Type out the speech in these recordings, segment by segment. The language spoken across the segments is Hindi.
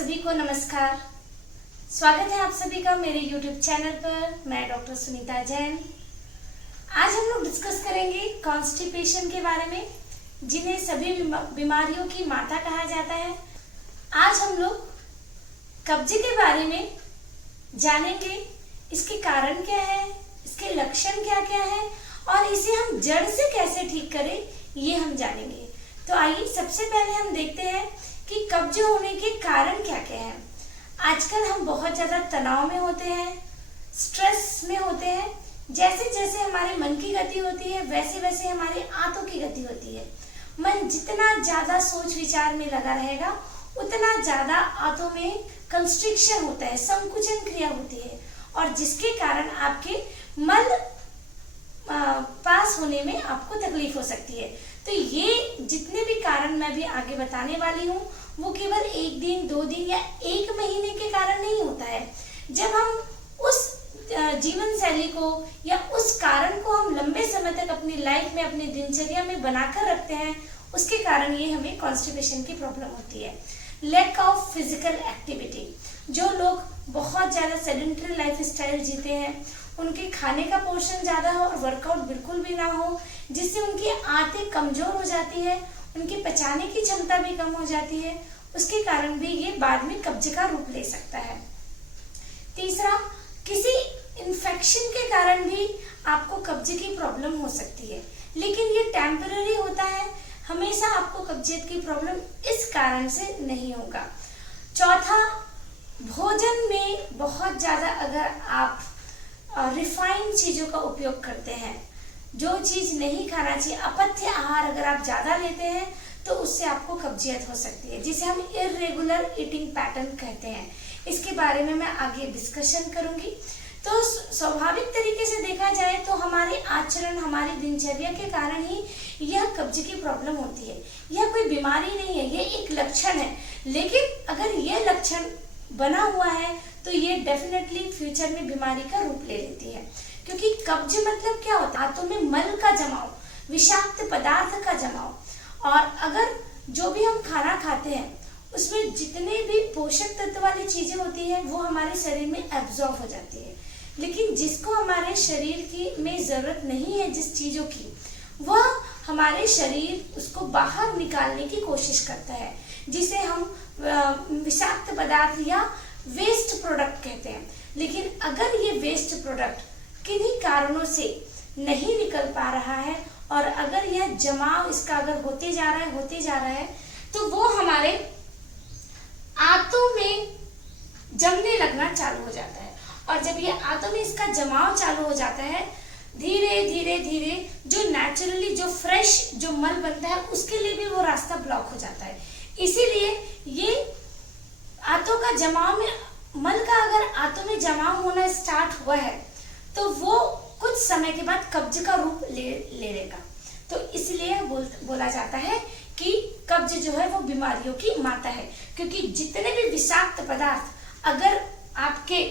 सभी को नमस्कार। स्वागत है आप सभी का मेरे YouTube चैनल पर। मैं डॉक्टर सुनीता जैन। आज हम लोग डिस्कस करेंगे कॉन्स्टिपेशन के बारे में, जिन्हें सभी बीमारियों की माता कहा जाता है। आज हम लोग कब्ज के बारे में जानेंगे, इसके कारण क्या है, इसके लक्षण क्या क्या है और इसे हम जड़ से कैसे ठीक करें, ये हम जानेंगे। तो आइए सबसे पहले हम देखते हैं कि कब्ज होने के कारण क्या क्या है। आजकल हम बहुत ज्यादा तनाव में होते हैं, स्ट्रेस में होते हैं। जैसे जैसे हमारे मन की गति होती है वैसे वैसे हमारे आंतों की गति होती है। मन जितना ज्यादा सोच विचार में लगा रहेगा उतना ज्यादा आंतों में कंस्ट्रिक्शन होता है, संकुचन क्रिया होती है, और जिसके कारण आपके मल पास होने में आपको तकलीफ हो सकती है। तो ये जितने भी कारण मैं भी आगे बताने वाली हूँ वो केवल एक दिन, 2 दिन या 1 महीने के कारण नहीं होता है। जब हम उस जीवन शैली को या उस कारण को हम लंबे समय तक अपनी लाइफ में, अपनी दिनचर्या में बनाकर रखते हैं, उसके कारण ये हमें कॉन्स्टिपेशन की प्रॉब्लम होती है। लैक ऑफ फिजिकल एक्टिविटी, जो लोग बहुत ज्यादा सेडेंटरी लाइफ स्टाइल जीते हैं, उनके खाने का पोर्शन ज्यादा हो और वर्कआउट बिल्कुल भी ना हो, जिससे उनकी आंतें कमजोर हो जाती है, उनकी पचाने की क्षमता भी कम हो जाती है, उसके कारण भी ये बाद में कब्ज का रूप ले सकता है। तीसरा, किसी इन्फेक्शन के कारण भी आपको कब्ज की प्रॉब्लम हो सकती है, लेकिन ये टेम्पररी होता है। हमेशा आपको कब्जियत की प्रॉब्लम इस कारण से नहीं होगा। चौथा, भोजन में बहुत ज्यादा अगर आप रिफाइंड चीजों का उपयोग करते हैं, जो चीज नहीं खाना चाहिए, अपथ्य आहार अगर आप ज्यादा लेते हैं तो उससे आपको कब्जियत हो सकती है, जिसे हम इर्रेगुलर ईटिंग पैटर्न कहते हैं। इसके बारे में मैं आगे डिस्कशन करूंगी। तो स्वाभाविक तरीके से देखा जाए तो हमारे आचरण, हमारी दिनचर्या के कारण ही यह कब्ज की प्रॉब्लम होती है। यह कोई बीमारी नहीं है, यह एक लक्षण है। लेकिन अगर यह लक्षण बना हुआ है तो ये डेफिनेटली फ्यूचर में बीमारी का रूप ले लेती है। क्योंकि कब्ज मतलब क्या होता है? हाथों में मल का जमाव, विषाक्त पदार्थ का जमाव। और अगर जो भी हम खाना खाते हैं उसमें जितने भी पोषक तत्व वाली चीजें होती है वो हमारे शरीर में एब्जॉर्ब हो जाती है, लेकिन जिसको हमारे शरीर की में जरूरत नहीं है, जिस चीजों की, वह हमारे शरीर उसको बाहर निकालने की कोशिश करता है, जिसे हम विषाक्त पदार्थ या वेस्ट प्रोडक्ट कहते हैं। लेकिन अगर ये वेस्ट प्रोडक्ट किन्हीं कारणों से नहीं निकल पा रहा है और अगर यह जमाव इसका अगर होते जा रहा है तो वो हमारे आंतों में जमने लगना चालू हो जाता है। और जब ये आंतों में इसका जमाव चालू हो जाता है, धीरे धीरे धीरे जो नेचुरली जो फ्रेश जो मल बनता है उसके लिए भी वो रास्ता ब्लॉक हो जाता है। इसीलिए ये आंतों का जमाव में, मल का अगर आंतों में जमाव होना स्टार्ट हुआ है तो वो कुछ समय के बाद कब्ज का रूप ले लेगा। तो इसलिए बोला जाता है कि कब्ज जो है वो बीमारियों की माता है, क्योंकि जितने भी विषाक्त पदार्थ अगर आपके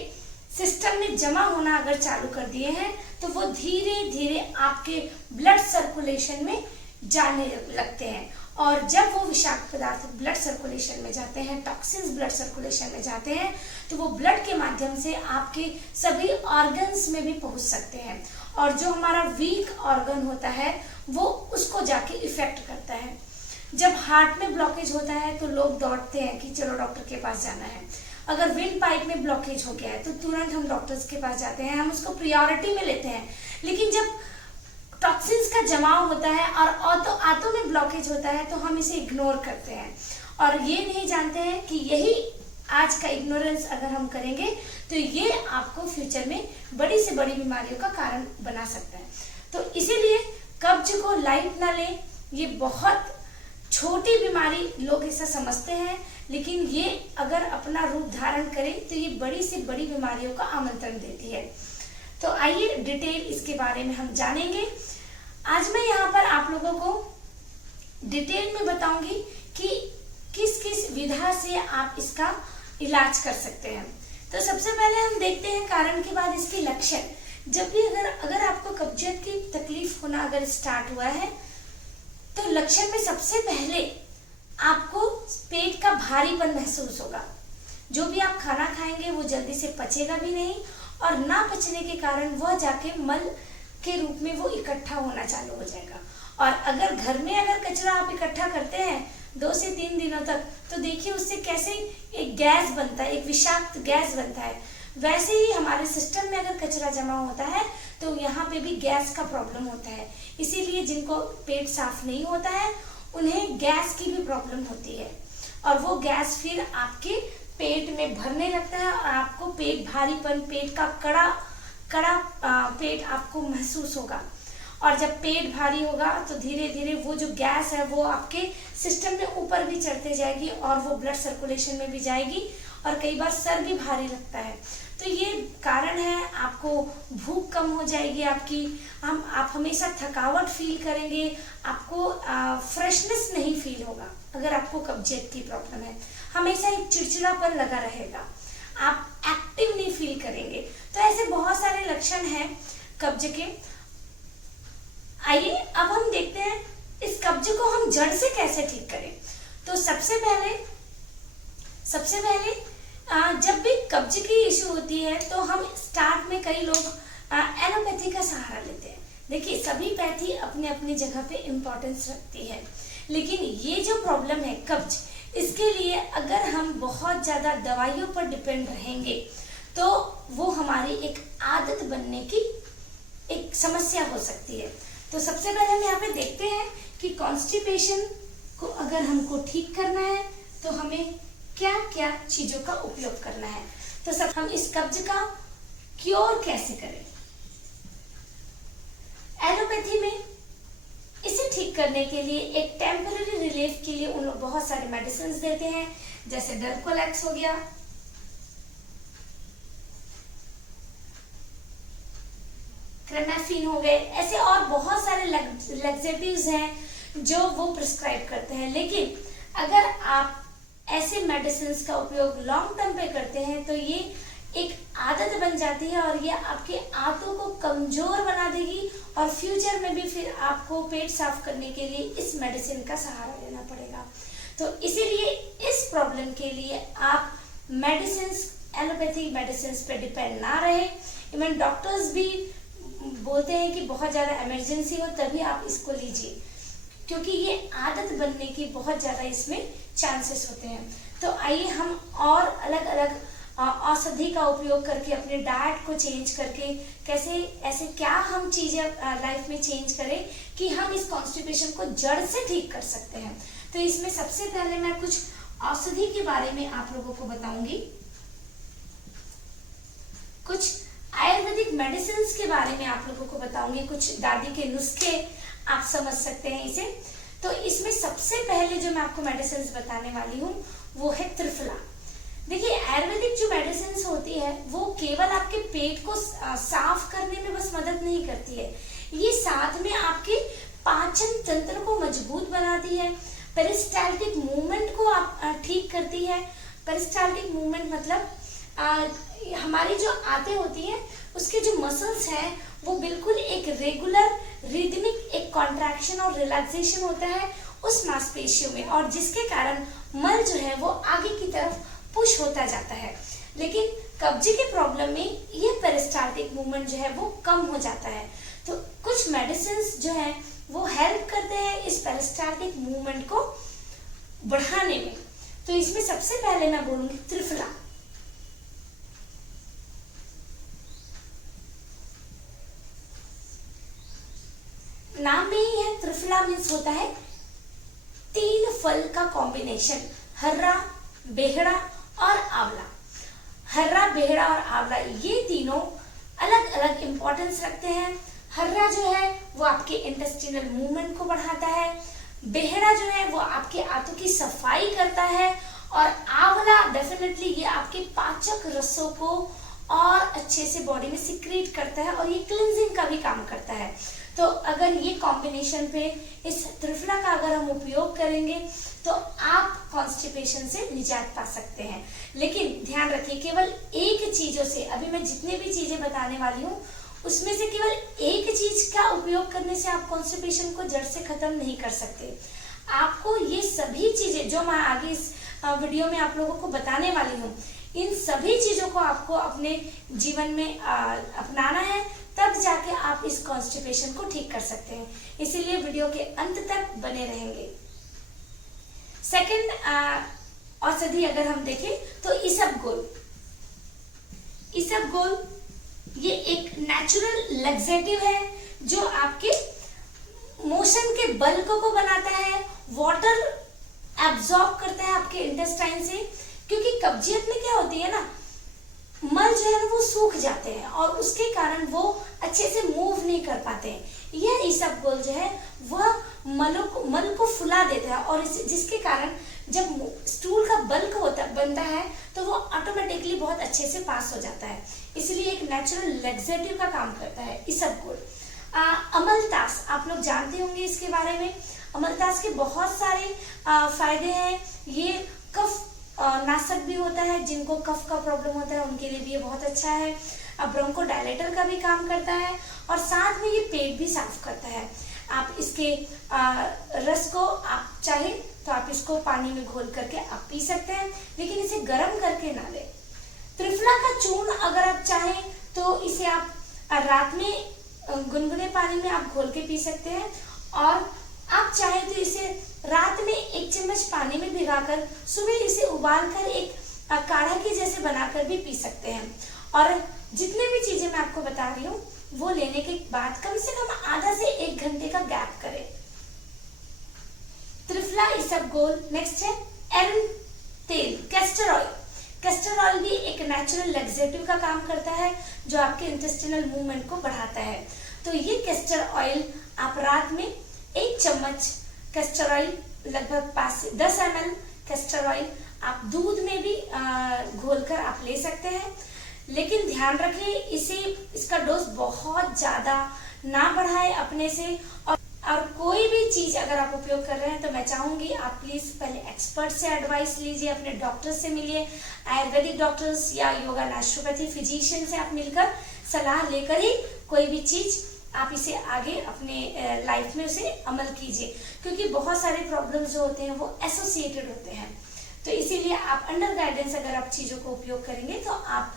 सिस्टम में जमा होना अगर चालू कर दिए हैं तो वो धीरे धीरे आपके ब्लड सर्कुलेशन में जाने लगते हैं। और जब वो विषाक्त पदार्थ ब्लड सर्कुलेशन में जाते हैं, टॉक्सिन्स ब्लड सर्कुलेशन में जाते हैं, तो वो ब्लड के माध्यम से आपके सभी ऑर्गन्स में भी पहुंच सकते हैं, और जो हमारा वीक ऑर्गन होता है वो उसको जाके इफेक्ट करता है। जब हार्ट में ब्लॉकेज होता है तो लोग दौड़ते हैं कि चलो डॉक्टर के पास जाना है। अगर विंड पाइप में ब्लॉकेज हो गया है तो तुरंत हम डॉक्टर्स के पास जाते हैं, हम उसको प्रायोरिटी में लेते हैं। लेकिन जब टॉक्सिन्स का जमाव होता है और आंतों में ब्लॉकेज होता है तो हम इसे इग्नोर करते हैं, और ये नहीं जानते हैं कि यही आज का इग्नोरेंस अगर हम करेंगे तो ये आपको फ्यूचर में बड़ी से बड़ी बीमारियों का कारण बना सकता है। तो इसीलिए कब्ज को लाइट ना लें। ये बहुत छोटी बीमारी लोग ऐसा समझते हैं, लेकिन ये अगर अपना रूप धारण करे तो ये बड़ी से बड़ी बीमारियों का आमंत्रण देती है। तो आइए डिटेल इसके बारे में हम जानेंगे। आज मैं यहाँ पर आप लोगों को डिटेल में बताऊंगी कि किस किस विधा से आप इसका इलाज कर सकते हैं। तो सबसे पहले हम देखते हैं कारण के बाद इसके लक्षण। जब भी अगर आपको कब्जियत की तकलीफ होना अगर स्टार्ट हुआ है तो लक्षण में सबसे पहले आपको पेट का भारीपन महसूस होगा। जो भी आप खाना खाएंगे वो जल्दी से पचेगा भी नहीं, और ना पचने के कारण वह जाके मल के रूप में वो इकट्ठा होना चालू हो जाएगा। और अगर घर में अगर कचरा आप इकट्ठा करते हैं 2 से 3 दिनों तक, तो देखिए उससे कैसे एक गैस बनता है, एक विषाक्त गैस बनता है। वैसे ही हमारे सिस्टम में अगर कचरा जमा होता है तो यहाँ पे भी गैस का प्रॉब्लम होता है। इसीलिए जिनको पेट साफ नहीं होता है उन्हें गैस की भी प्रॉब्लम होती है, और वो गैस फिर आपके पेट में भरने लगता है और आपको पेट भारीपन, पेट का कड़ा पेट आपको महसूस होगा। और जब पेट भारी होगा तो धीरे धीरे वो जो गैस है वो आपके सिस्टम में ऊपर भी चढ़ते जाएगी और वो ब्लड सर्कुलेशन में भी जाएगी, और कई बार सर भी भारी लगता है। तो ये कारण है, आपको भूख कम हो जाएगी आपकी, आप हमेशा थकावट फील करेंगे, आपको फ्रेशनेस नहीं फील होगा। अगर आपको कब्जियत की प्रॉब्लम है, हमेशा एक चिड़चिड़ापन लगा रहेगा, आप एक्टिव नहीं फील करेंगे। तो ऐसे बहुत सारे लक्षण हैं कब्ज के। आइए अब हम देखते हैं इस कब्ज को हम जड़ से कैसे ठीक करें। तो सबसे पहले जब भी कब्ज की इशू होती है तो हम स्टार्ट में कई लोग एलोपैथी का सहारा लेते हैं। देखिए सभी पैथी अपने अपनी जगह पे इम्पोर्टेंस रखती है, लेकिन ये जो प्रॉब्लम है कब्ज, इसके लिए अगर हम बहुत ज़्यादा दवाइयों पर डिपेंड रहेंगे तो वो हमारी एक आदत बनने की एक समस्या हो सकती है। तो सबसे पहले हम यहाँ पे देखते हैं कि कॉन्स्टिपेशन को अगर हमको ठीक करना है तो हमें क्या क्या चीज़ों का उपयोग करना है। तो सब हम इस कब्ज का क्योर कैसे करें। एलोपैथी में इसे ठीक करने के लिए एक टेम्पररी रिलीफ के लिए उन लोग बहुत सारे मेडिसिन देते हैं, जैसे डर्कोलेक्स हो गया, क्रेमाफिन हो गए, ऐसे और बहुत सारे लैक्सेटिव्स हैं जो वो प्रिस्क्राइब करते हैं। लेकिन अगर आप ऐसे मेडिसिन का उपयोग लॉन्ग टर्म पे करते हैं तो ये एक आदत बन जाती है और ये आपके आंतों को कमजोर बना देगी, और फ्यूचर में भी फिर आपको पेट साफ करने के लिए इस मेडिसिन का सहारा लेना पड़ेगा। तो इसीलिए इस प्रॉब्लम के लिए आप मेडिसिन, एलोपैथिक मेडिसिन पे डिपेंड ना रहे। इवन डॉक्टर्स भी बोलते हैं कि बहुत ज़्यादा इमरजेंसी हो तभी आप इसको लीजिए, क्योंकि ये आदत बनने की बहुत ज़्यादा इसमें चांसेस होते हैं। तो आइए हम और अलग अलग औषधि का उपयोग करके अपने डाइट को चेंज करके कैसे ऐसे क्या हम चीज़ें लाइफ में चेंज करें कि हम इस कॉन्स्टिपेशन को जड़ से ठीक कर सकते हैं। तो इसमें सबसे पहले मैं कुछ औषधि के बारे में आप लोगों को बताऊंगी, कुछ आयुर्वेदिक मेडिसिन के बारे में आप लोगों को बताऊंगी, कुछ दादी के नुस्खे आप समझ सकते हैं इसे। तो इसमें सबसे पहले जो मैं आपको मेडिसिन बताने वाली हूँ वो है त्रिफला। देखिए आयुर्वेदिक जो मेडिसिन होती है वो केवल आपके पेट को साफ करने में बस मदद नहीं करती है, ये साथ में आपके पाचन तंत्र को मजबूत बनाती है, पेरिस्टाल्टिक मूवमेंट को आप ठीक करती है। पेरिस्टाल्टिक मूवमेंट मतलब हमारी जो आंतें होती है उसके जो मसल्स हैं वो बिल्कुल एक रेगुलर रिदमिक एक कॉन्ट्रैक्शन और रिलैक्सेशन होता है उस मांसपेशियों में, और जिसके कारण मल जो है वो आगे की तरफ पुश होता जाता है। लेकिन कब्ज के प्रॉब्लम में ये पेरिस्टाल्टिक मूवमेंट जो है वो कम हो जाता है। तो कुछ मेडिसिन जो है वो हेल्प करते हैं इस पेरिस्टाल्टिक मूवमेंट को बढ़ाने में। तो इसमें सबसे पहले मैं बोलूंगी त्रिफला। नाम में ही है त्रिफला, मीन्स होता है 3 फल का कॉम्बिनेशन, हर्रा, बेहड़ा और आंवला। हर्रा, बेहड़ा और आंवला ये तीनों अलग अलग इंपॉर्टेंस रखते हैं। हर्रा जो है वो आपके इंटेस्टिनल मूवमेंट को बढ़ाता है, बेहड़ा जो है वो आपके आंतों की सफाई करता है, और आंवला डेफिनेटली ये आपके पाचक रसों को और अच्छे से बॉडी में सिक्रीट करता है और ये क्लिनजिंग का भी काम करता है। तो अगर ये कॉम्बिनेशन पे इस त्रिफला का अगर हम उपयोग करेंगे तो आप कॉन्स्टिपेशन से निजात पा सकते हैं। लेकिन ध्यान रखिए केवल एक चीजों से, अभी मैं जितने भी चीजें बताने वाली हूँ उसमें से केवल एक चीज का उपयोग करने से आप कॉन्स्टिपेशन को जड़ से खत्म नहीं कर सकते। आपको ये सभी चीजें जो मैं आगे इस वीडियो में आप लोगों को बताने वाली हूँ, इन सभी चीजों को आपको अपने जीवन में अपनाना है, तब जाके आप इस कॉन्स्टिपेशन को ठीक कर सकते हैं। इसीलिए वीडियो के अंत तक बने रहेंगे। सेकंड औषधि अगर हम देखें तो इसबगोल ये एक नेचुरल लैक्सेटिव है जो आपके मोशन के बल्क को बनाता है, वाटर एब्जॉर्ब करता है आपके इंटेस्टाइन से, क्योंकि कब्जियत में क्या होती है ना, मल जो है ना वो सूख जाते हैं और उसके कारण वो अच्छे से मूव नहीं कर पाते हैं। यह इसबगोल जो है वह मल को फुला देता है और जिसके कारण जब स्टूल का बल्क बनता है तो वो ऑटोमेटिकली बहुत अच्छे से पास हो जाता है। इसलिए एक नेचुरल लैक्सेटिव का काम करता है इसबगोल। अमलतास आप लोग जानते होंगे इसके बारे में। अमलतास के बहुत सारे फायदे हैं। ये कफ नाशक भी होता है, जिनको कफ का प्रॉब्लम होता है उनके लिए भी ये बहुत अच्छा है। ब्रोंको डायलेटर का भी काम करता है और साथ में ये पेट भी साफ करता है। आप इसके रस को आप चाहे तो आप इसको पानी में घोल करके आप पी सकते हैं, लेकिन इसे गर्म करके ना लें। त्रिफला का चूर्ण अगर आप चाहें तो इसे आप रात में गुनगुने पानी में आप घोल के पी सकते हैं, और आप चाहें तो इसे रात में 1 चम्मच पानी में भिगाकर सुबह इसे उबालकर एक काढ़ा के जैसे बनाकर भी पी सकते हैं। और जितने भी चीजें मैं आपको बता रही हूँ वो लेने के बाद कम से कम आधा से 1 घंटे का गैप करें। त्रिफला इसबगोल। नेक्स्ट है एरन तेल, कैस्टर ऑयल। कैस्टर ऑयल भी एक नेचुरल लैक्सेटिव का काम करता है जो आपके इंटेस्टिनल मूवमेंट को बढ़ाता है। तो ये कैस्टर ऑयल आप रात में 1 चम्मच कैस्टर ऑयल, लगभग 5 से 10 ml कैस्टर ऑयल आप दूध में भी घोलकर आप ले सकते हैं। लेकिन ध्यान रखें इसका डोज बहुत ज्यादा ना बढ़ाए अपने से। और कोई भी चीज अगर आप उपयोग कर रहे हैं तो मैं चाहूंगी आप प्लीज पहले एक्सपर्ट से एडवाइस लीजिए, अपने डॉक्टर से मिलिए, आयुर्वेदिक डॉक्टर्स या योगा नेचुरोपैथी फिजिशियन से आप मिलकर सलाह लेकर ही कोई भी चीज आप इसे आगे अपने लाइफ में उसे अमल कीजिए, क्योंकि बहुत सारे प्रॉब्लम्स जो होते हैं वो एसोसिएटेड होते हैं। तो इसीलिए आप अंडर गाइडेंस अगर आप चीजों को उपयोग करेंगे तो आप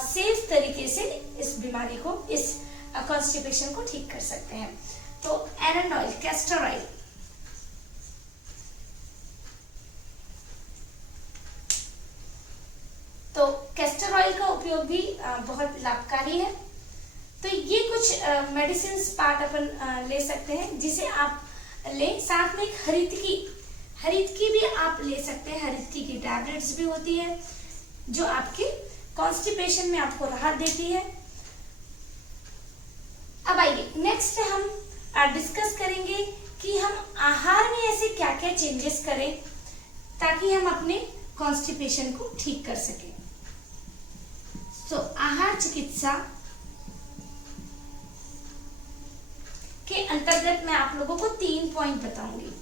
सेफ तरीके से इस बीमारी को, इस कॉन्स्टिपेशन को ठीक कर सकते हैं। तो एरन ऑयल, कैस्टर ऑयल, तो कैस्टर ऑयल का उपयोग भी बहुत लाभकारी है। तो ये कुछ मेडिसिन पार्ट अपन ले सकते हैं जिसे आप ले। साथ में एक हरितकी भी आप ले सकते हैं। हरितकी की टैबलेट्स भी होती है जो आपके कॉन्स्टिपेशन में आपको राहत देती है। अब आइए नेक्स्ट हम डिस्कस करेंगे कि हम आहार में ऐसे क्या क्या चेंजेस करें ताकि हम अपने कॉन्स्टिपेशन को ठीक कर सकें। तो आहार चिकित्सा के अंतर्गत मैं आप लोगों को 3 पॉइंट बताऊंगी।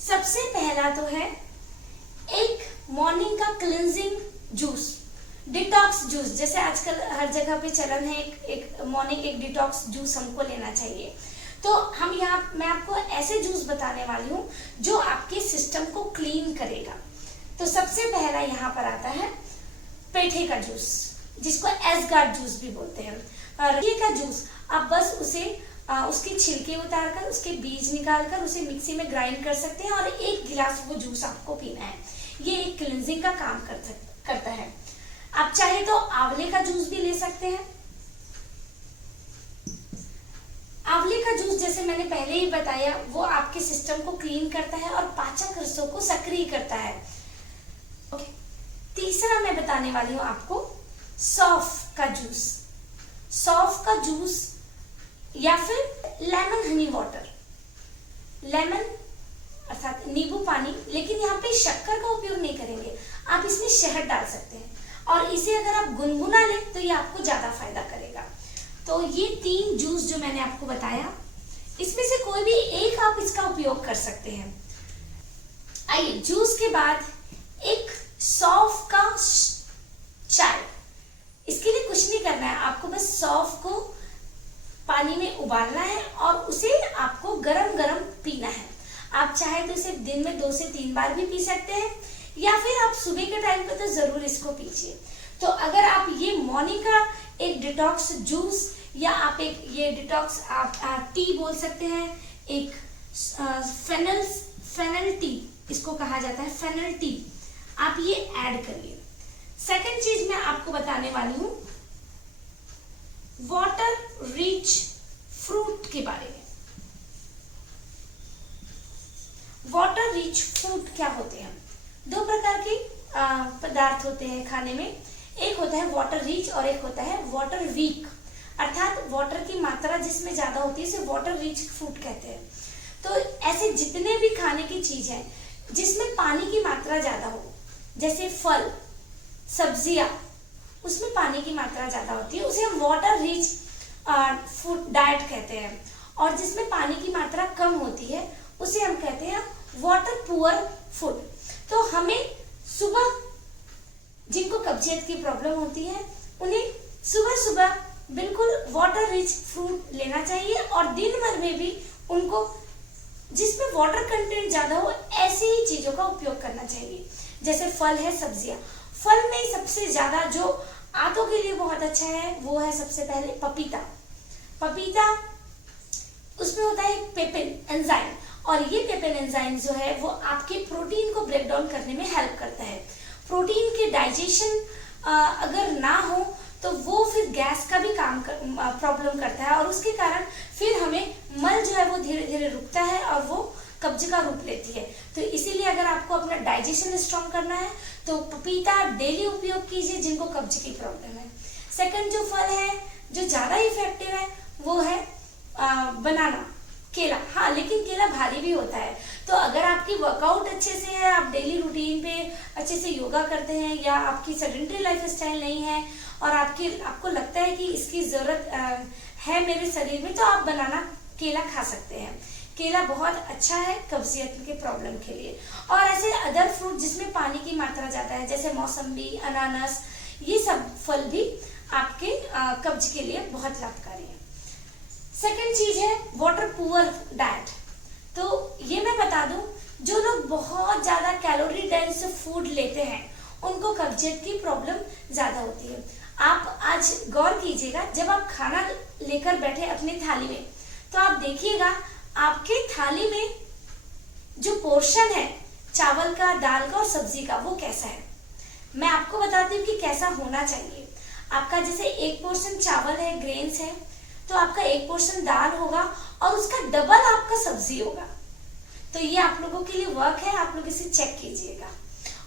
सबसे पहला तो है एक मॉर्निंग का क्लींजिंग जूस, डिटॉक्स जूस। जैसे आजकल हर जगह पे चलन है एक मॉर्निंग एक डिटॉक्स जूस हमको लेना चाहिए। तो मैं आपको ऐसे जूस बताने वाली हूँ जो आपके सिस्टम को क्लीन करेगा। तो सबसे पहला यहाँ पर आता है पेठे का जूस, जिसको एसगार्ड जूस भी बोलते हैं। पेठे का जूस आप बस उसे उसके छिलके उतारकर, उसके बीज निकालकर उसे मिक्सी में ग्राइंड कर सकते हैं और 1 गिलास वो जूस आपको पीना है। ये एक क्लींजिंग का काम करता है। आप चाहे तो आंवले का जूस भी ले सकते हैं। आंवले का जूस जैसे मैंने पहले ही बताया वो आपके सिस्टम को क्लीन करता है और पाचक रसों को सक्रिय करता है। ओके। तीसरा मैं बताने वाली हूँ आपको सौंफ का जूस। सौंफ का जूस या फिर लेमन हनी वाटर, लेमन अर्थात नींबू पानी, लेकिन यहाँ पे शक्कर का उपयोग नहीं करेंगे, आप इसमें शहद डाल सकते हैं और इसे अगर आप गुनगुना लें तो ये आपको ज्यादा फायदा करेगा। तो ये 3 जूस जो मैंने आपको बताया, इसमें से कोई भी एक आप इसका उपयोग कर सकते हैं। आइए जूस के बाद एक सौंफ का चाय। इसके लिए कुछ नहीं करना है, आपको बस सौंफ को पानी में उबालना है और उसे आपको गरम गरम पीना है। आप चाहे तो इसे दिन में 2 से 3 बार भी पी सकते हैं या फिर आप सुबह के टाइम पे तो जरूर इसको पीजिए। तो अगर आप ये मॉर्निंग का एक डिटॉक्स जूस या आप एक ये डिटॉक्स आप टी बोल सकते हैं, एक फेनल टी इसको कहा जाता है, फेनल टी, आप ये ऐड करिए। सेकंड चीज मैं आपको बताने वाली हूं वाटर रिच फ्रूट के बारे में। वाटर रिच फ्रूट क्या होते हैं? दो प्रकार के पदार्थ होते हैं खाने में, एक होता है वाटर रिच और एक होता है वाटर वीक, अर्थात वाटर की मात्रा जिसमें ज्यादा होती है इसे वाटर रिच फ्रूट कहते हैं। तो ऐसे जितने भी खाने की चीज है जिसमें पानी की मात्रा ज्यादा हो, जैसे फल, सब्जियां, उसमें पानी की मात्रा ज्यादा होती है, उसे हम वाटर रिच फूड डाइट कहते हैं। और जिसमें पानी की मात्रा कम होती है उसे हम कहते हैं वाटर पुअर फूड। तो हमें सुबह, जिनको कब्जियत की प्रॉब्लम होती है उन्हें सुबह सुबह बिल्कुल वाटर रिच फ्रूट लेना चाहिए और दिन भर में भी उनको जिसमें वाटर कंटेंट ज्यादा हो ऐसी ही चीजों का उपयोग करना चाहिए। जैसे फल है, सब्जियां, फल में सबसे ज्यादा जो आंतों के लिए बहुत अच्छा है वो है सबसे पहले पपीता। पपीता, उसमें होता है पेपिन एंजाइम, और ये पेपिन एंजाइम जो है वो आपके प्रोटीन को ब्रेक डाउन करने में हेल्प करता है। प्रोटीन के डाइजेशन अगर ना हो तो वो फिर गैस का भी प्रॉब्लम करता है और उसके कारण फिर हमें मल जो है वो धीरे धीरे रुकता है और वो कब्ज का रूप लेती है। तो इसीलिए अगर आपको अपना डाइजेशन स्ट्रॉन्ग करना है तो पपीता डेली उपयोग कीजिए जिनको कब्ज की प्रॉब्लम है। सेकंड जो फल है जो ज्यादा इफेक्टिव है वो है बनाना, केला। हाँ, लेकिन केला भारी भी होता है, तो अगर आपकी वर्कआउट अच्छे से है, आप डेली रूटीन पे अच्छे से योगा करते हैं या आपकी सेडेंटरी लाइफ स्टाइल नहीं है और आपको लगता है कि इसकी जरूरत है मेरे शरीर में, तो आप बनाना केला खा सकते हैं। केला बहुत अच्छा है कब्जियत के प्रॉब्लम के लिए। और ऐसे अदर फ्रूट जिसमें पानी की मात्रा ज्यादा है जैसे मौसम्बी, अनानास, ये सब फल भी आपके कब्ज के लिए बहुत लाभकारी है। सेकेंड चीज है वाटर पुअर डाइट। तो ये मैं बता दूं, जो लोग बहुत ज्यादा कैलोरी डेंस फूड लेते हैं उनको कब्जियत की प्रॉब्लम ज्यादा होती है। आप आज गौर कीजिएगा, जब आप खाना लेकर बैठे अपनी थाली में तो आप देखिएगा आपके थाली में जो पोर्शन है चावल का, दाल का और सब्जी का वो कैसा है। मैं आपको बताती हूँ कि कैसा होना चाहिए। आपका जैसे एक पोर्शन चावल है, ग्रेन्स है, तो आपका एक पोर्शन दाल होगा और उसका डबल आपका सब्जी होगा। तो ये आप लोगों के लिए वर्क है, आप लोग इसे चेक कीजिएगा।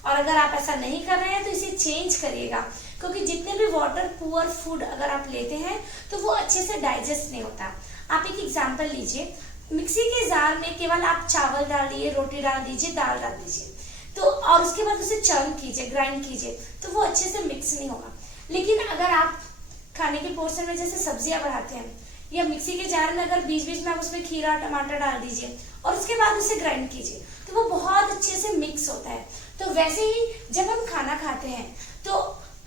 और अगर आप ऐसा नहीं कर रहे हैं तो इसे चेंज करिएगा, क्योंकि जितने भी वाटर पुअर फूड अगर आप लेते हैं तो वो अच्छे से डाइजेस्ट नहीं होता। आप एक एग्जांपल लीजिए, मिक्सी के जार में केवल आप चावल डाल दीजिए, रोटी डाल दीजिए, दाल डाल दीजिए, तो और उसके बाद उसे चर्न कीजिए, ग्राइंड कीजिए, तो वो अच्छे से मिक्स नहीं होगा। लेकिन अगर आप खाने के पोर्शन में जैसे सब्जियां बढ़ाते हैं या मिक्सी के जार में अगर बीच बीच में आप उसमें खीरा, टमाटर डाल दीजिए और उसके बाद उसे ग्राइंड कीजिए, तो वो बहुत अच्छे से मिक्स होता है। तो वैसे ही जब हम खाना खाते हैं तो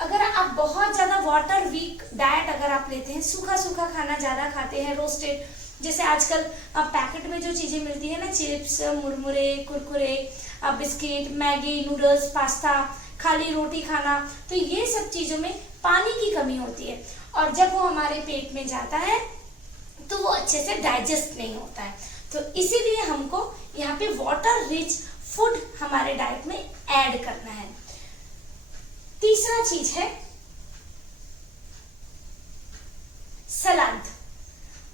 अगर आप बहुत ज्यादा वाटर वीक डाइट अगर आप लेते हैं, सूखा सूखा खाना ज्यादा खाते हैं, रोस्टेड, जैसे आजकल पैकेट में जो चीजें मिलती है ना, चिप्स, मुरमुरे, Kurkure, biscuit, Maggi, noodles, pasta, खाली रोटी खाना, तो ये सब चीजों में पानी की कमी होती है और जब वो हमारे पेट में जाता है तो वो अच्छे से डाइजेस्ट नहीं होता है। तो इसीलिए हमको यहाँ पे वाटर रिच फूड हमारे डाइट में ऐड करना है। तीसरा चीज है सलाद।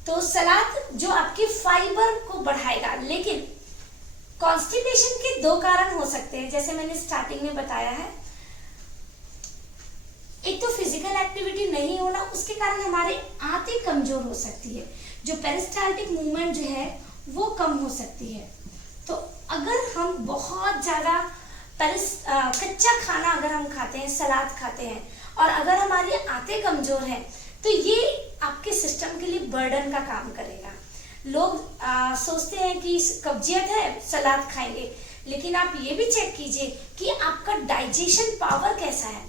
तो सलाद जो आपके फाइबर को बढ़ाएगा, लेकिन कॉन्स्टिपेशन के दो कारण हो सकते हैं, जैसे मैंने स्टार्टिंग में बताया है। एक तो फिजिकल एक्टिविटी नहीं होना, उसके कारण हमारे आंतें कमजोर हो सकती है, जो पेरिस्टाल्टिक मूवमेंट जो है वो कम हो सकती है। तो अगर हम बहुत ज्यादा कच्चा खाना अगर हम खाते हैं, सलाद खाते हैं और अगर हमारी आंतें कमजोर हैं तो ये आपके सिस्टम के लिए बर्डन का काम करेगा। लोग सोचते हैं कि कब्जियत है सलाद खाएंगे, लेकिन आप ये भी चेक कीजिए कि आपका डाइजेशन पावर कैसा है,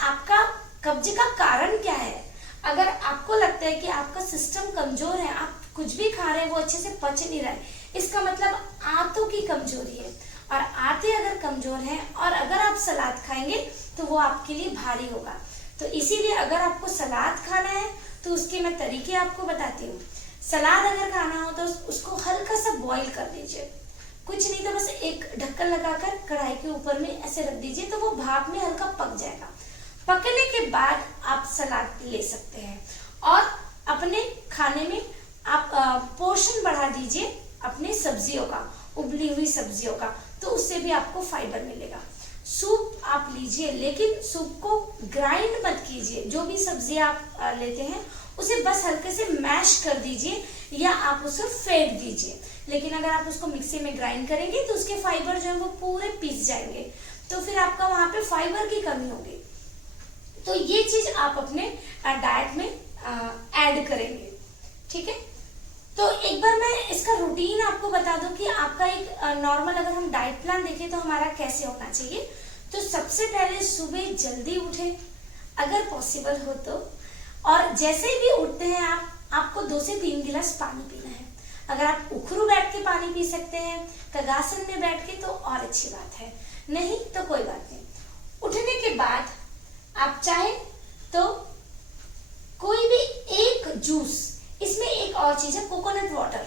आपका कब्ज का कारण क्या है। अगर आपको लगता है कि आपका सिस्टम कमजोर है, आप कुछ भी खा रहे हैं वो अच्छे से पच नहीं रहा है, इसका मतलब आंतों की कमजोरी है। और आते अगर कमजोर हैं और अगर आप सलाद खाएंगे तो वो आपके लिए भारी होगा। तो इसीलिए अगर आपको सलाद खाना है तो उसके मैं तरीके आपको बताती हूँ। सलाद अगर खाना हो तो उसको हल्का सा बॉईल कर दीजिए, कुछ नहीं तो बस एक ढक्कन लगाकर कढ़ाई के ऊपर में ऐसे रख दीजिए, तो वो भाप में हल्का पक जाएगा। पकने के बाद आप सलाद ले सकते हैं और अपने खाने में आप पोर्शन बढ़ा दीजिए अपने सब्जियों का, उबली हुई सब्जियों का, तो उससे भी आपको फाइबर मिलेगा। सूप आप लीजिए, लेकिन सूप को ग्राइंड मत कीजिए। जो भी सब्जी आप लेते हैं उसे बस हल्के से मैश कर दीजिए या आप उसे फेंट दीजिए। लेकिन अगर आप उसको मिक्सी में ग्राइंड करेंगे तो उसके फाइबर जो है वो पूरे पीस जाएंगे, तो फिर आपका वहां पे फाइबर की कमी होगी। तो ये चीज आप अपने डाइट में ऐड करेंगे, ठीक है। तो एक बार मैं इसका रूटीन आपको बता दूं कि आपका एक नॉर्मल अगर हम डाइट प्लान देखें तो हमारा कैसे होना चाहिए। तो सबसे पहले सुबह जल्दी उठें अगर पॉसिबल हो तो, और जैसे भी उठते हैं आपको 2 से 3 गिलास पानी पीना है। अगर आप उखरू बैठ के पानी पी सकते हैं, कगासन में बैठ के, तो और अच्छी बात है, नहीं तो कोई बात नहीं। उठने के बाद आप चाहे तो कोई भी एक जूस, इसमें एक और चीज है कोकोनट वाटर।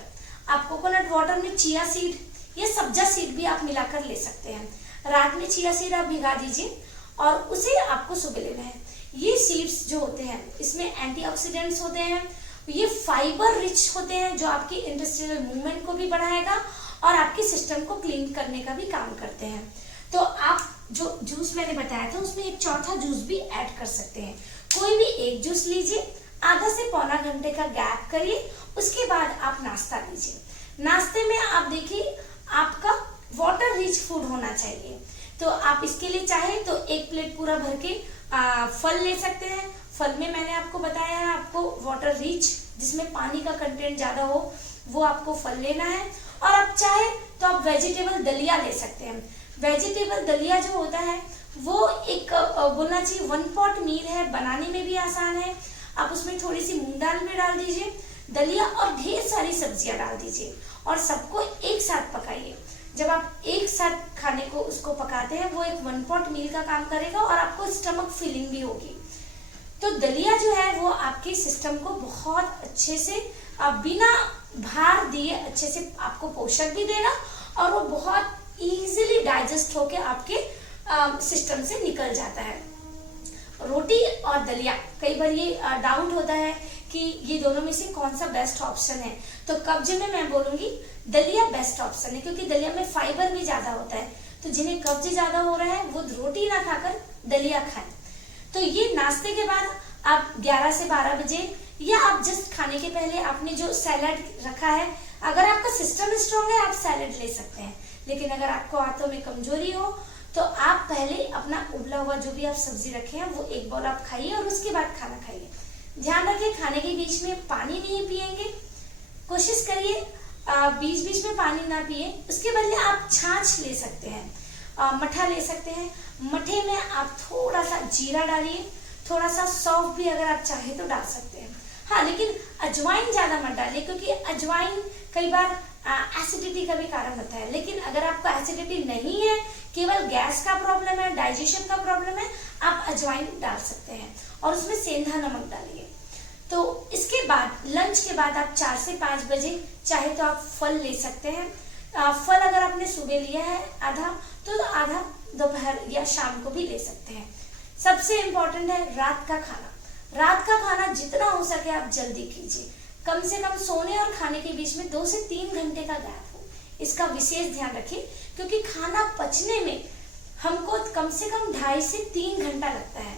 आप कोकोनट वाटर में चिया सीड या सब्जा सीड भी आप मिलाकर ले सकते हैं। रात में चिया सीड आप भिगा दीजिए और उसे आपको सुबह लेना है। ये सीड्स जो होते हैं इसमें एंटीऑक्सीडेंट्स होते हैं, ये फाइबर रिच होते हैं जो आपकी इंटेस्टाइनल मूवमेंट को भी बढ़ाएगा और आपके सिस्टम को क्लीन करने का भी काम करते हैं। तो आप जो जूस मैंने बताया था उसमें एक चौथा जूस भी ऐड कर सकते हैं। कोई भी एक जूस लीजिए, आधा से पौना घंटे का गैप करिए, उसके बाद आप नाश्ता लीजिए। नाश्ते में आप देखिए आपका वाटर रिच फूड होना चाहिए। तो आप इसके लिए चाहे तो 1 प्लेट पूरा भर के फल ले सकते हैं। फल में मैंने आपको बताया है आपको वाटर रिच, जिसमें पानी का कंटेंट ज्यादा हो, वो आपको फल लेना है। और आप चाहे तो आप वेजिटेबल दलिया ले सकते हैं। वेजिटेबल दलिया जो होता है वो एक बोलना चाहिए 1 पॉट मील है, बनाने में भी आसान है। आप उसमें थोड़ी सी मूंग दाल भी डाल दीजिए, दलिया और ढेर सारी सब्जियां डाल दीजिए और सबको एक साथ पकाइए। जब आप एक साथ खाने को उसको पकाते हैं वो एक 1 पॉट मील का काम करेगा और आपको स्टमक फीलिंग भी होगी। तो दलिया जो है वो आपके सिस्टम को बहुत अच्छे से बिना भार दिए अच्छे से आपको पोषण भी देगा और वो बहुत इजीली डाइजेस्ट होके आपके सिस्टम से निकल जाता है। रोटी और दलिया, कई बार ये डाउट होता है कि ये दोनों में से कौन सा बेस्ट ऑप्शन है। तो कब्ज में मैं बोलूंगी दलिया बेस्ट ऑप्शन है, क्योंकि दलिया में फाइबर भी ज्यादा होता है। तो जिन्हें कब्ज ज्यादा हो रहा है वो रोटी ना खाकर दलिया खाएं। तो ये नाश्ते के बाद आप 11 से 12 बजे या आप जस्ट खाने के पहले आपने जो सैलड रखा है, अगर आपका सिस्टम स्ट्रांग है आप सैलड ले सकते हैं, लेकिन अगर आपको हाथों में कमजोरी हो तो आप पहले अपना उबला हुआ जो भी आप सब्जी रखे हैं वो 1 बाउल आप खाइए और उसके बाद खाना खाइए। ध्यान रखिए खाने के बीच में पानी नहीं पिएंगे, कोशिश करिए बीच बीच में पानी ना पिए। उसके बदले आप छाछ ले सकते हैं, मठा ले सकते हैं। मठे में आप थोड़ा सा जीरा डालिए, थोड़ा सा सौंफ भी अगर आप चाहे तो डाल सकते हैं। हाँ, लेकिन अजवाइन ज्यादा मत डालिए, क्योंकि अजवाइन कई बार एसिडिटी का भी कारण होता है। लेकिन अगर आपको एसिडिटी नहीं है, केवल गैस का प्रॉब्लम है, डाइजेशन का प्रॉब्लम है, आप अजवाइन डाल सकते हैं और उसमें सेंधा नमक डालिए। तो इसके बाद लंच के बाद आप 4 से 5 बजे चाहे तो आप फल ले सकते हैं। फल अगर आपने सुबह लिया है आधा, तो आधा दोपहर या शाम को भी ले सकते हैं। सबसे इम्पोर्टेंट है रात का खाना। रात का खाना जितना हो सके आप जल्दी कीजिए। कम से कम सोने और खाने के बीच में 2 से 3 घंटे का गैप हो, इसका विशेष ध्यान रखिए, क्योंकि खाना पचने में हमको कम से कम 2.5 से 3 घंटा लगता है।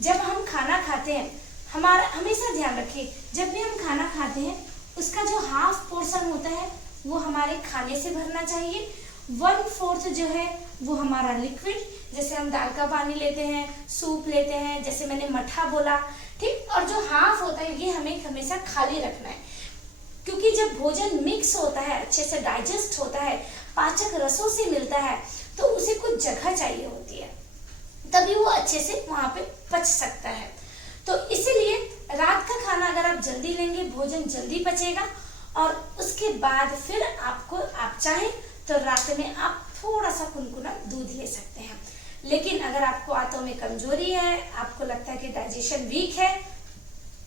जब हम खाना खाते हैं, हमारा हमेशा ध्यान रखिए, जब भी हम खाना खाते हैं उसका जो हाफ पोर्शन होता है वो हमारे खाने से भरना चाहिए। 1/4 जो है वो हमारा लिक्विड, जैसे हम दाल का पानी लेते हैं, सूप लेते हैं, जैसे मैंने मठा बोला, ठीक। और जो हाफ होता है ये हमें हमेशा खाली रखना है, क्योंकि जब भोजन मिक्स होता है, अच्छे से डाइजेस्ट होता है, पाचक रसों से मिलता है, तो उसे कुछ जगह चाहिए होती है, तभी वो अच्छे से वहां पे पच सकता है। तो इसीलिए रात का खाना अगर आप जल्दी लेंगे, भोजन जल्दी पचेगा और उसके बाद फिर आपको आप चाहें तो रात में आप थोड़ा सा कुनकुना दूध ले सकते हैं। लेकिन अगर आपको आंतों में कमजोरी है, आपको लगता है कि डाइजेशन वीक है,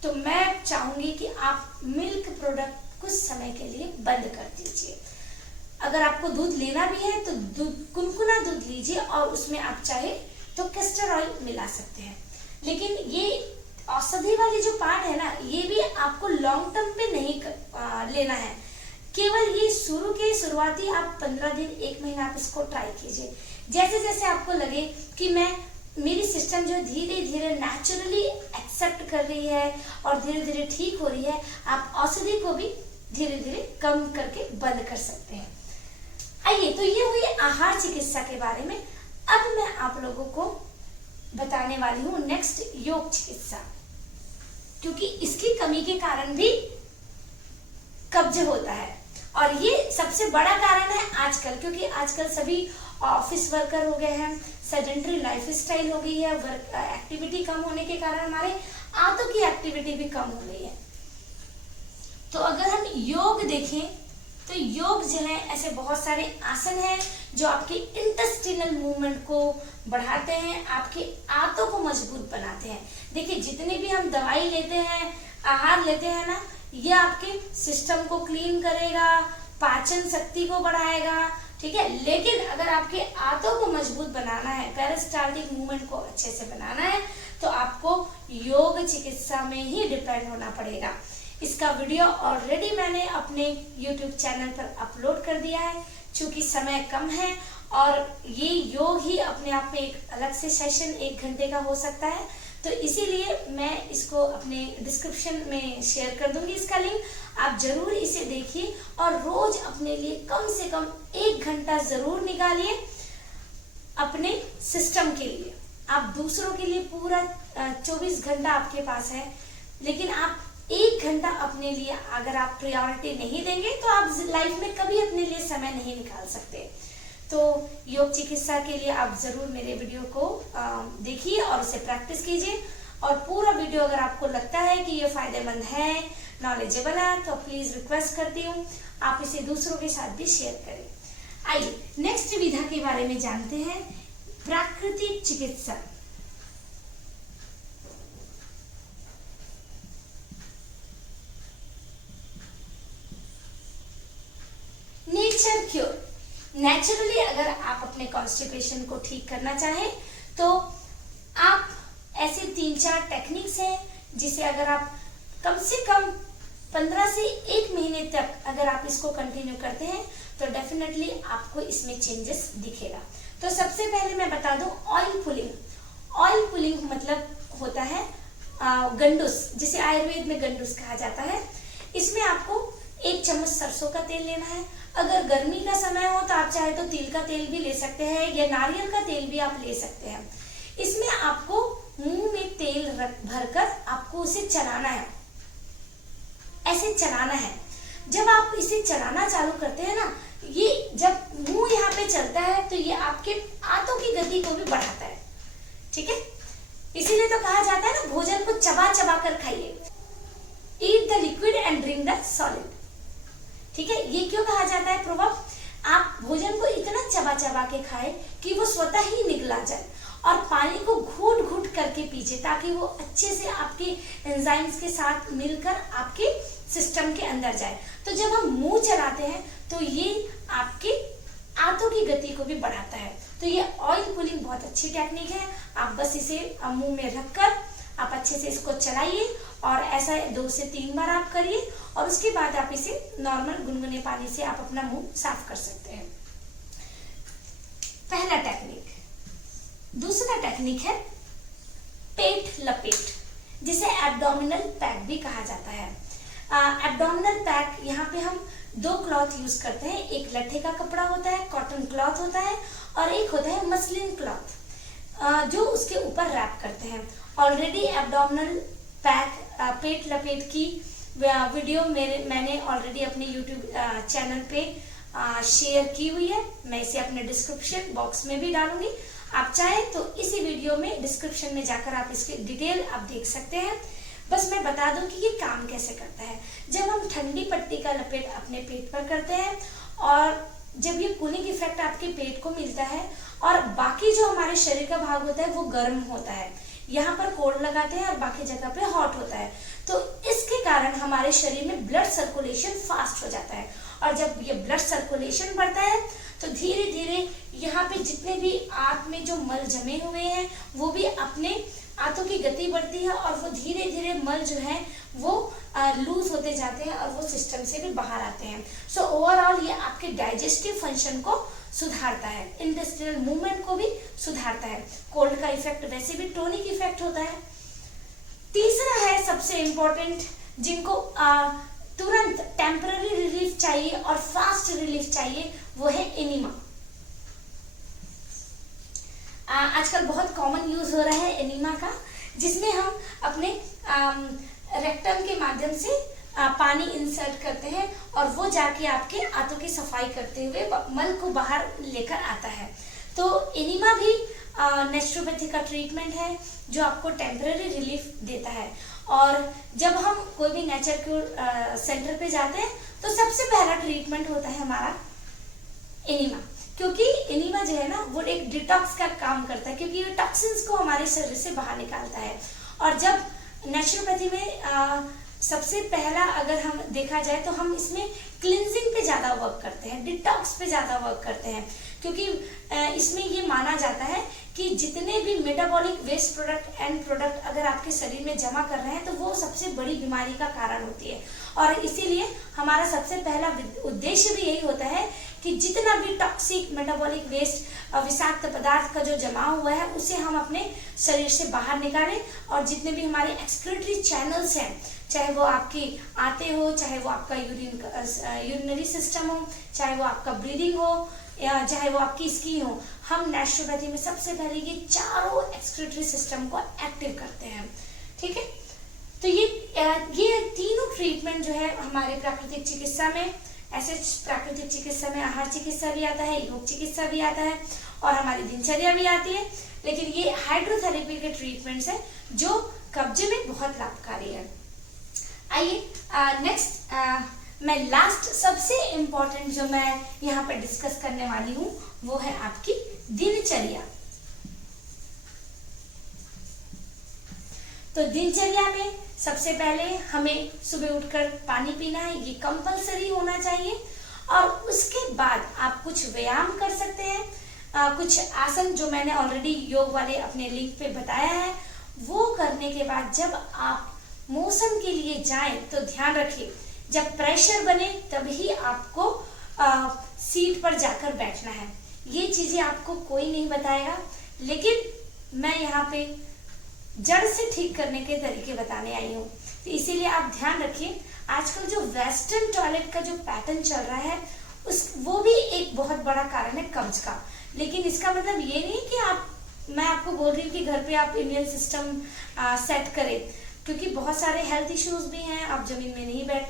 तो मैं चाहूंगी कि आप मिल्क प्रोडक्ट कुछ समय के लिए बंद कर दीजिए। अगर आपको दूध लेना भी है तो कुनकुना दूध लीजिए और उसमें आप चाहे तो कैस्टर ऑयल मिला सकते हैं। लेकिन ये औषधि वाली जो पार्ट है ना, ये भी आपको लॉन्ग टर्म पे नहीं लेना है। केवल ये शुरुआती आप 15 दिन 1 महीना आप इसको ट्राई कीजिए। जैसे जैसे आपको लगे कि मेरी सिस्टम जो धीरे धीरे नेचुरली एक्सेप्ट कर रही है और धीरे धीरे ठीक हो रही है, आप औषधि को भी धीरे धीरे कम करके बंद कर सकते हैं। आइए, तो ये हुई आहार चिकित्सा के बारे में। अब मैं आप लोगों को बताने वाली हूँ नेक्स्ट योग चिकित्सा, क्योंकि इसकी कमी के कारण भी कब्ज होता है और ये सबसे बड़ा कारण है आजकल, क्योंकि आजकल सभी ऑफिस वर्कर हो गए हैं, सेडेंटरी लाइफ स्टाइल हो गई है, वर्क एक्टिविटी कम होने के कारण हमारे आंतों की एक्टिविटी भी कम हो गई है। तो अगर हम योग देखें तो योग जो है ऐसे बहुत सारे आसन हैं जो आपके इंटेस्टिनल मूवमेंट को बढ़ाते हैं, आपके आंतों को मजबूत बनाते हैं। देखिए, जितनी भी हम दवाई लेते हैं, आहार लेते हैं ना, ये आपके सिस्टम को क्लीन करेगा, पाचन शक्ति को बढ़ाएगा, ठीक है। लेकिन अगर आपके आंतों को मजबूत बनाना है, पेरिस्टाल्टिक मूवमेंट को अच्छे से बनाना है, तो आपको योग चिकित्सा में ही डिपेंड होना पड़ेगा। इसका वीडियो ऑलरेडी मैंने अपने YouTube चैनल पर अपलोड कर दिया है। चूंकि समय कम है और ये योग ही अपने आप में एक अलग से सेशन 1 घंटे का हो सकता है, तो इसीलिए मैं इसको अपने डिस्क्रिप्शन में शेयर कर दूंगी इसका लिंक। आप जरूर इसे देखिए और रोज अपने लिए कम से कम 1 घंटा जरूर निकालिए अपने सिस्टम के लिए। आप दूसरों के लिए पूरा 24 घंटा आपके पास है, लेकिन आप 1 घंटा अपने लिए अगर आप प्रायोरिटी नहीं देंगे तो आप लाइफ में कभी अपने लिए समय नहीं निकाल सकते। तो योग चिकित्सा के लिए आप जरूर मेरे वीडियो को देखिए और उसे प्रैक्टिस कीजिए। और पूरा वीडियो अगर आपको लगता है कि ये फायदेमंद है, नॉलेजेबल है, तो प्लीज रिक्वेस्ट करती हूँ आप इसे दूसरों के साथ भी शेयर करें। आइए नेक्स्ट विधा के बारे में जानते हैं, प्राकृतिक चिकित्सा। Nature cure. नेचुरली अगर आप अपने कॉन्स्टिपेशन को ठीक करना चाहें तो आप ऐसे 3-4 टेक्निक्स हैं जिसे अगर आप कम से कम 15 से 1 महीने तक अगर आप इसको कंटिन्यू करते हैं तो डेफिनेटली आपको इसमें चेंजेस दिखेगा। तो सबसे पहले मैं बता दूं, ऑयल पुलिंग। ऑयल पुलिंग मतलब होता है गंडूस, जिसे आयुर्वेद में गंडूस कहा जाता है। इसमें आपको 1 चम्मच सरसों का तेल लेना है। अगर गर्मी का समय हो तो आप चाहे तो तिल का तेल भी ले सकते हैं या नारियल का तेल भी आप ले सकते हैं। इसमें आपको मुंह में तेल भरकर आपको उसे चलाना है, ऐसे चलाना है। जब आप इसे चलाना चालू करते हैं ना, ये जब मुंह यहाँ पे चलता है तो ये आपके आंतों की गति को भी बढ़ाता है, ठीक है। इसीलिए तो कहा जाता है ना, भोजन को चबा चबा कर खाइए, eat the liquid and drink the solid, ठीक है। ये क्यों कहा जाता है प्रभाव? आप भोजन को इतना चबा चबा के खाएं कि वो स्वतः ही निगला जाए और पानी को घूट घूट करके पीजिए ताकि वो अच्छे से आपके एंजाइम्स के साथ मिलकर आपके सिस्टम के अंदर जाए। तो जब हम मुंह चलाते हैं तो ये आपके आंतों की गति को भी बढ़ाता है। तो ये ऑयल पुलिंग बहुत अच्छी टेक्निक है। आप बस इसे मुंह में रखकर आप अच्छे से इसको चलाइए और ऐसा 2 से 3 बार आप करिए और उसके बाद आप इसे नॉर्मल गुनगुने पानी से आप अपना मुंह साफ कर सकते हैं। पहला टेक्निक। दूसरा टेक्निक है पेट लपेट, जिसे एब्डोमिनल पैक भी कहा जाता है। एब्डोमिनल पैक यहाँ पे हम 2 क्लॉथ यूज करते हैं। एक लट्ठे का कपड़ा होता है, कॉटन क्लॉथ होता है, और एक होता है मसलिन क्लॉथ जो उसके ऊपर रैप करते हैं। ऑलरेडी एब्डोमिनल पैक पेट लपेट की वीडियो मैंने ऑलरेडी अपने YouTube चैनल पे शेयर की हुई है। मैं इसे अपने डिस्क्रिप्शन बॉक्स में भी डालूंगी। आप चाहें तो इसी वीडियो में डिस्क्रिप्शन में जाकर आप इसकी डिटेल आप देख सकते हैं। बस मैं बता दूं कि ये काम कैसे करता है। जब हम ठंडी पट्टी का लपेट अपने पेट पर करते हैं और जब ये कूलिंग इफेक्ट आपके पेट को मिलता है और बाकी जो हमारे शरीर का भाग होता है वो गर्म होता है, यहाँ पर कोल्ड लगाते हैं और बाकी जगह पे हॉट होता है, तो इसके कारण हमारे शरीर में ब्लड सर्कुलेशन फास्ट हो जाता है। और जब ये ब्लड सर्कुलेशन बढ़ता है तो धीरे धीरे यहाँ पे जितने भी आंत में जो मल जमे हुए हैं वो भी अपने आंतों की गति बढ़ती है और वो धीरे धीरे मल जो है वो लूज होते जाते हैं और वो सिस्टम से भी बाहर आते हैं। सो ओवरऑल ये आपके डाइजेस्टिव फंक्शन को सुधारता है, इंटेस्टाइनल मूवमेंट को भी सुधारता है। कोल्ड का इफेक्ट वैसे भी टोनिक इफेक्ट होता है। तीसरा है सबसे इम्पोर्टेंट, जिनको तुरंत टेम्पररी रिलीफ चाहिए और फास्ट रिलीफ चाहिए, वो है एनीमा। आजकल बहुत कॉमन यूज हो रहा है एनीमा का, जिसमें हम अपने रेक्टम के माध्यम से पानी इंसर्ट करते हैं और वो जाके आपके आंतों की सफाई करते हुए मल को बाहर लेकर आता है। तो एनीमा भी नेचुरोपैथी का ट्रीटमेंट है जो आपको टेम्पररी रिलीफ देता है। और जब हम कोई भी नेचर क्योर सेंटर पे जाते हैं तो सबसे पहला ट्रीटमेंट होता है हमारा एनीमा, क्योंकि एनीमा जो है ना वो एक डिटॉक्स का काम करता है, क्योंकि ये टॉक्सिन्स को हमारे शरीर से बाहर निकालता है। और जब नेचुरोपैथी में सबसे पहला अगर हम देखा जाए तो हम इसमें क्लिनजिंग पे ज्यादा वर्क करते हैं, डिटॉक्स पे ज्यादा वर्क करते हैं, क्योंकि इसमें ये माना जाता है कि जितने भी metabolic waste product and product अगर आपके शरीर में जमा कर रहे हैं तो वो सबसे बड़ी बीमारी का कारण होती है। और इसीलिए हमारा सबसे पहला उद्देश्य भी यही होता है कि जितना भी टॉक्सिक मेटाबॉलिक वेस्ट विषाक्त पदार्थ का जो जमा हुआ है उसे हम अपने शरीर से बाहर निकालें, और जितने भी हमारे एक्सक्रीटरी चैनल्स हैं, चाहे वो आपकी आते हो, चाहे वो आपका यूरिनरी सिस्टम हो, चाहे वो आपका ब्रीदिंग हो, या चाहे वो आपकी स्किन हो, हम नेचुरोपैथी में सबसे पहले ये चारों एक्सक्रीटरी सिस्टम को एक्टिव करते हैं। ठीक है, तो ये तीनों ट्रीटमेंट जो है हमारे प्राकृतिक चिकित्सा में, ऐसे प्राकृतिक चिकित्सा में आहार चिकित्सा भी आता है, योग चिकित्सा भी आता है और हमारी दिनचर्या भी आती है, लेकिन ये हाइड्रोथेरेपी के ट्रीटमेंट्स है जो कब्जे में बहुत लाभकारी है। आइए नेक्स्ट मैं लास्ट सबसे इम्पोर्टेंट जो मैं यहाँ पर डिस्कस करने वाली हूँ वो है आपकी दिनचर्या। तो दिनचर्या में सबसे पहले हमें सुबह उठकर पानी पीना है, ये कंपलसरी होना चाहिए। और उसके बाद आप कुछ व्यायाम कर सकते हैं, कुछ आसन जो मैंने ऑलरेडी योग वाले अपने लिंक पे बताया है, वो करने के बाद जब आप मोशन के लिए जाएं तो ध्यान रखिए जब प्रेशर बने तभी आपको सीट पर जाकर बैठना है। ये चीजें आपको कोई नहीं बताएगा, लेकिन मैं यहाँ पे जड़ से ठीक करने के तरीके बताने आई हूँ। तो इसीलिए आप ध्यान रखिए, आजकल जो वेस्टर्न टॉयलेट का जो पैटर्न चल रहा है वो भी एक बहुत बड़ा कारण है कब्ज का। लेकिन इसका मतलब ये नहीं कि मैं आपको बोल रही हूँ कि घर पे आप इंडियन सिस्टम सेट करें, क्योंकि बहुत सारे हेल्थ इश्यूज भी हैं, आप जमीन में नहीं बैठ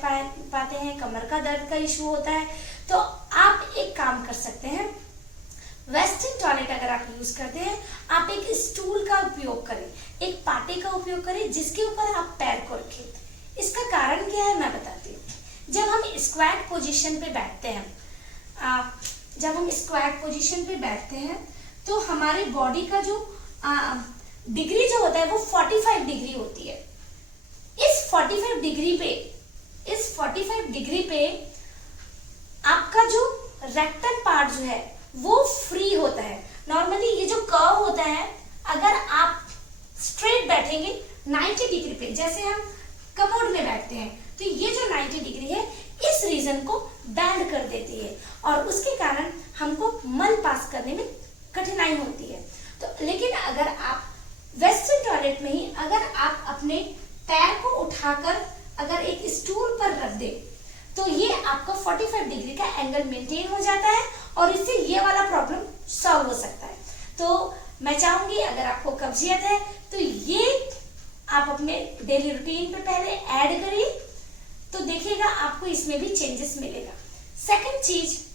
पाते हैं, कमर का दर्द का इशू होता है, तो आप एक काम कर सकते हैं, वेस्टर्न टॉयलेट अगर आप यूज करते हैं, आप एक स्टूल का उपयोग करें, एक पाटे का उपयोग करें जिसके ऊपर आप पैर को रखें। इसका कारण क्या है मैं बताती हूँ। जब हम स्क्वैट पोजीशन पे बैठते हैं, तो हमारे बॉडी का जो डिग्री जो होता है वो 45 डिग्री होती है। इस 45 डिग्री पे आपका जो रेक्टम पार्ट जो है वो फ्री होता है। नॉर्मली ये जो कर्व होता है, अगर आप स्ट्रेट बैठेंगे 90 डिग्री पे, जैसे हम कमोड में बैठते हैं, तो ये जो 90 डिग्री है इस रीजन को बैंड कर देती है और उसके कारण हमको मल पास करने में कठिनाई होती है। तो लेकिन अगर आप वेस्टर्न टॉयलेट में ही अगर आप अपने पैर को उठाकर अगर एक स्टूल पर रख दे तो ये आपका 45 डिग्री का एंगल मेंटेन हो जाता है और इससे ये वाला प्रॉब्लम सॉल्व हो सकता है। तो मैं चाहूंगी अगर आपको कब्जियत है तो ये आप अपने डेली रूटीन पे पहले ऐड करिए, तो देखिएगा आपको इसमें भी चेंजेस मिलेगा। सेकंड चीज,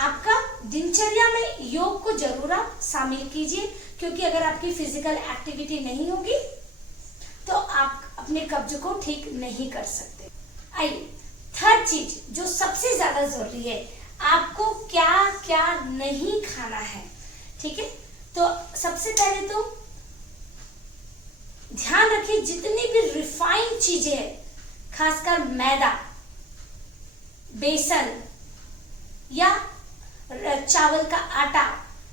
आपका दिनचर्या में योग को जरूर आप शामिल कीजिए, क्योंकि अगर आपकी फिजिकल एक्टिविटी नहीं होगी तो आप अपने कब्ज को ठीक नहीं कर सकते। आइए थर्ड चीज जो सबसे ज्यादा जरूरी है, आपको क्या क्या नहीं खाना है, ठीक है। तो सबसे पहले तो ध्यान रखिए, जितनी भी रिफाइंड चीजें हैं, खासकर मैदा, बेसन या चावल का आटा,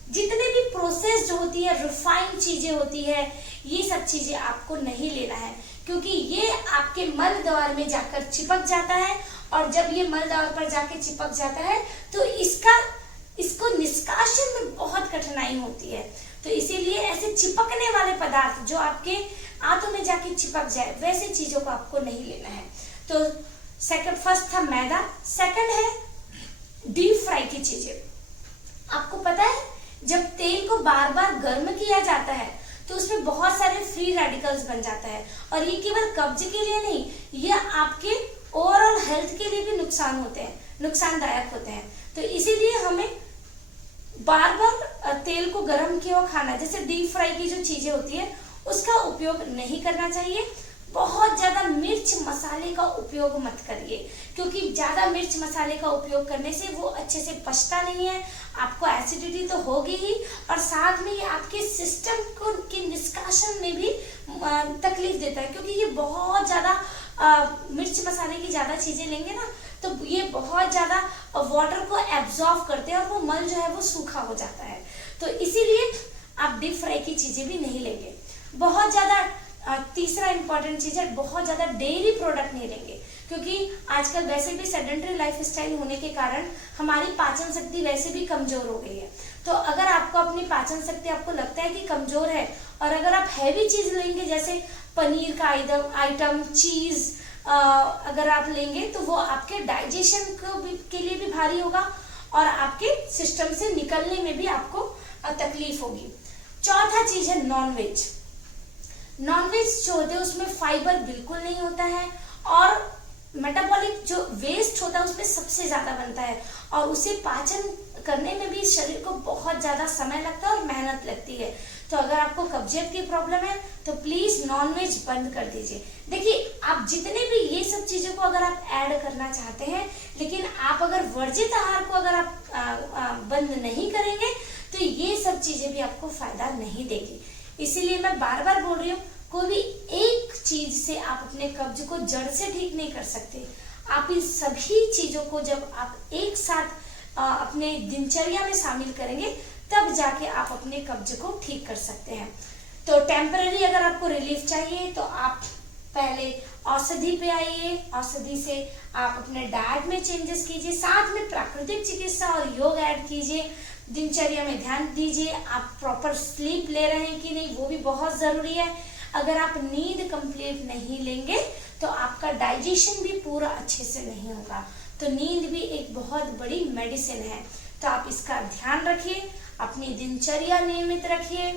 जितने भी प्रोसेस्ड होती है, रिफाइंड चीजें होती है, ये सब चीजें आपको नहीं लेना है, क्योंकि ये आपके मल द्वार में जाकर चिपक जाता है, और जब ये मल द्वार पर जाके चिपक जाता है तो इसको निष्कासन में बहुत कठिनाई होती है। तो इसीलिए ऐसे चिपकने वाले पदार्थ जो आपके आंतों में जाके चिपक जाए, वैसे चीजों को आपको नहीं लेना है। तो फर्स्ट था मैदा, सेकंड है डीप फ्राई की चीजें। आपको पता है, जब तेल को बार बार गर्म किया जाता है तो उसमें बहुत सारे फ्री रेडिकल्स बन जाता है, और ये केवल कब्ज के लिए नहीं, ये आपके ओवरऑल हेल्थ के लिए भी नुकसानदायक होते हैं। तो इसीलिए हमें बार बार तेल को गर्म किया हुआ खाना, जैसे डीप फ्राई की जो चीजें होती है, उसका उपयोग नहीं करना चाहिए। बहुत ज्यादा मिर्च मसाले का उपयोग मत करिए, क्योंकि ज्यादा मिर्च मसाले का उपयोग करने से वो अच्छे से पचता नहीं है, आपको एसिडिटी तो होगी ही, और साथ में ये आपके सिस्टम को के निष्कासन में भी तकलीफ देता है, क्योंकि ये बहुत ज्यादा मिर्च मसाले की ज्यादा चीजें लेंगे ना, तो ये बहुत ज्यादा वाटर को एब्जॉर्ब करते हैं, और वो मल जो है वो सूखा हो जाता है। तो इसीलिए आप डीप फ्राई की चीजें भी नहीं लेंगे। बहुत ज्यादा तीसरा इंपॉर्टेंट चीज है, बहुत ज्यादा डेयरी प्रोडक्ट नहीं लेंगे, क्योंकि आजकल वैसे भी सेडेंटरी लाइफस्टाइल होने के कारण हमारी पाचन शक्ति वैसे भी कमजोर हो गई है। तो अगर आपको अपनी पाचन शक्ति आपको लगता है कि कमजोर है, और अगर आप हैवी चीज लेंगे, जैसे पनीर का आइटम, चीज अगर आप लेंगे, तो वो आपके डाइजेशन के लिए भी भारी होगा, और आपके सिस्टम से निकलने में भी आपको तकलीफ होगी। चौथा चीज है नॉनवेज। नॉनवेज जो होते हैं उसमें फाइबर बिल्कुल नहीं होता है, और मेटाबॉलिक जो वेस्ट होता है उसमें सबसे ज्यादा बनता है, और उसे पाचन करने में भी शरीर को बहुत ज्यादा समय लगता है और मेहनत लगती है। तो अगर आपको कब्जियत की प्रॉब्लम है तो प्लीज नॉनवेज बंद कर दीजिए। देखिए, आप जितने भी ये सब चीजों को अगर आप ऐड करना चाहते हैं, लेकिन आप अगर वर्जित आहार को अगर आप बंद नहीं करेंगे, तो ये सब चीजें भी आपको फायदा नहीं देगी। इसीलिए मैं बार बार बोल रही हूँ, कोई भी एक चीज से आप अपने कब्ज को जड़ से ठीक नहीं कर सकते। आप इन सभी चीजों को जब आप एक साथ अपने दिनचर्या में शामिल करेंगे, तब जाके आप अपने कब्ज को ठीक कर सकते हैं। तो टेम्पररी अगर आपको रिलीफ चाहिए, तो आप पहले औषधि पे आइए, औषधि से आप अपने डाइट में चेंजेस कीजिए, साथ में प्राकृतिक चिकित्सा और योग ऐड कीजिए, दिनचर्या में ध्यान दीजिए, आप प्रॉपर स्लीप ले रहे हैं कि नहीं, वो भी बहुत जरूरी है। अगर आप नींद कंप्लीट नहीं लेंगे तो आपका डाइजेशन भी पूरा अच्छे से नहीं होगा। तो नींद भी एक बहुत बड़ी मेडिसिन है, तो आप इसका ध्यान रखिए, अपनी दिनचर्या नियमित रखिए,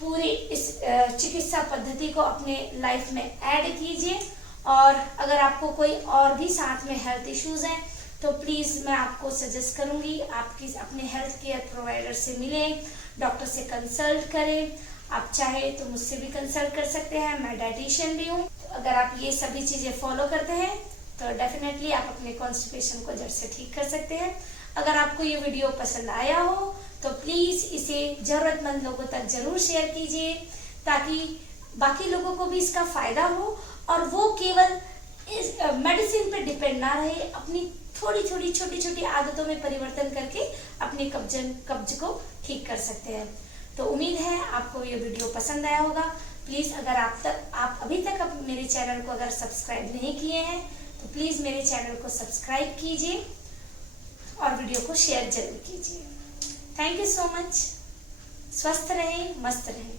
पूरी इस चिकित्सा पद्धति को अपने लाइफ में ऐड कीजिए। और अगर आपको कोई और भी साथ में हेल्थ इश्यूज हैं, तो प्लीज मैं आपको सजेस्ट करूंगी, आप अपने हेल्थ केयर प्रोवाइडर से मिलें, डॉक्टर से कंसल्ट करें। आप चाहे तो मुझसे भी कंसल्ट कर सकते हैं, मैं डाइटिशियन भी हूँ। तो अगर आप ये सभी चीजें फॉलो करते हैं तो डेफिनेटली आप अपने कॉन्स्टिपेशन को जड़ से ठीक कर सकते हैं। अगर आपको ये वीडियो पसंद आया हो तो प्लीज इसे जरूरतमंद लोगों तक जरूर शेयर कीजिए, ताकि बाकी लोगों को भी इसका फायदा हो, और वो केवल इस मेडिसिन पे डिपेंड ना रहे, अपनी छोटी छोटी आदतों में परिवर्तन करके अपने कब्ज को ठीक कर सकते हैं। तो उम्मीद है आपको ये वीडियो पसंद आया होगा। प्लीज अगर आप अभी तक मेरे चैनल को अगर सब्सक्राइब नहीं किए हैं, तो प्लीज मेरे चैनल को सब्सक्राइब कीजिए और वीडियो को शेयर जरूर कीजिए। Thank you so much. स्वस्थ रहें, मस्त रहें।